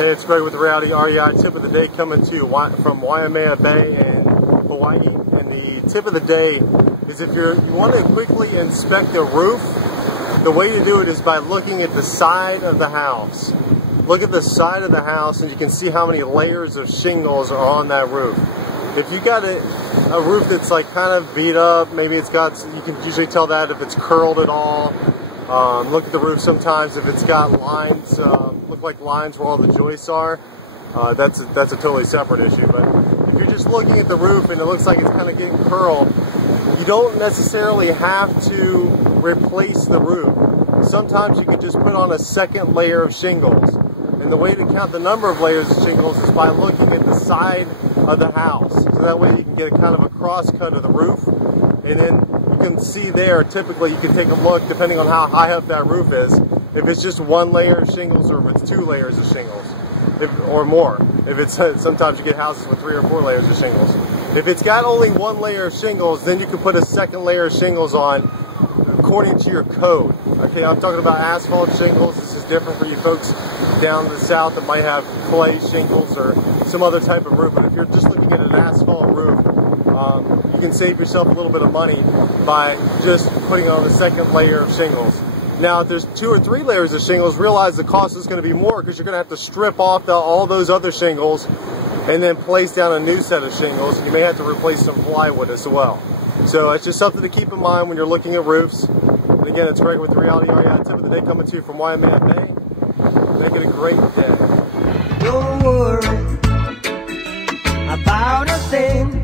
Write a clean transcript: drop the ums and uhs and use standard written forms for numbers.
Hey, it's Greg with the Reality REI tip of the day coming to you from Waimea Bay in Hawaii. And the tip of the day is if you want to quickly inspect a roof, the way to do it is by looking at the side of the house. Look at the side of the house and you can see how many layers of shingles are on that roof. If you got a roof that's like kind of beat up, maybe it's got, you can usually tell that if it's curled at all. Look at the roof sometimes if it's got lines, look like lines where all the joists are. That's a totally separate issue. But if you're just looking at the roof and it looks like it's kind of getting curled, you don't necessarily have to replace the roof. Sometimes you can just put on a second layer of shingles. And the way to count the number of layers of shingles is by looking at the side of the house. So that way you can get a kind of a cross cut of the roof. And then you can see there, typically you can take a look, depending on how high up that roof is, if it's just one layer of shingles or if it's 2 layers of shingles, or more. If it's, sometimes you get houses with 3 or 4 layers of shingles. If it's got only 1 layer of shingles, then you can put a second layer of shingles on according to your code. Okay, I'm talking about asphalt shingles. This is different for you folks down in the south that might have clay shingles or some other type of roof. But if you're just looking at an asphalt roof, you can save yourself a little bit of money by just putting on a second layer of shingles. Now, if there's 2 or 3 layers of shingles, realize the cost is going to be more because you're going to have to strip off all those other shingles and then place down a new set of shingles. You may have to replace some plywood as well. So it's just something to keep in mind when you're looking at roofs. And again, it's Greg with the Reality REI tip of the day coming to you from Waimea Bay. Make it a great day. Don't worry about a thing.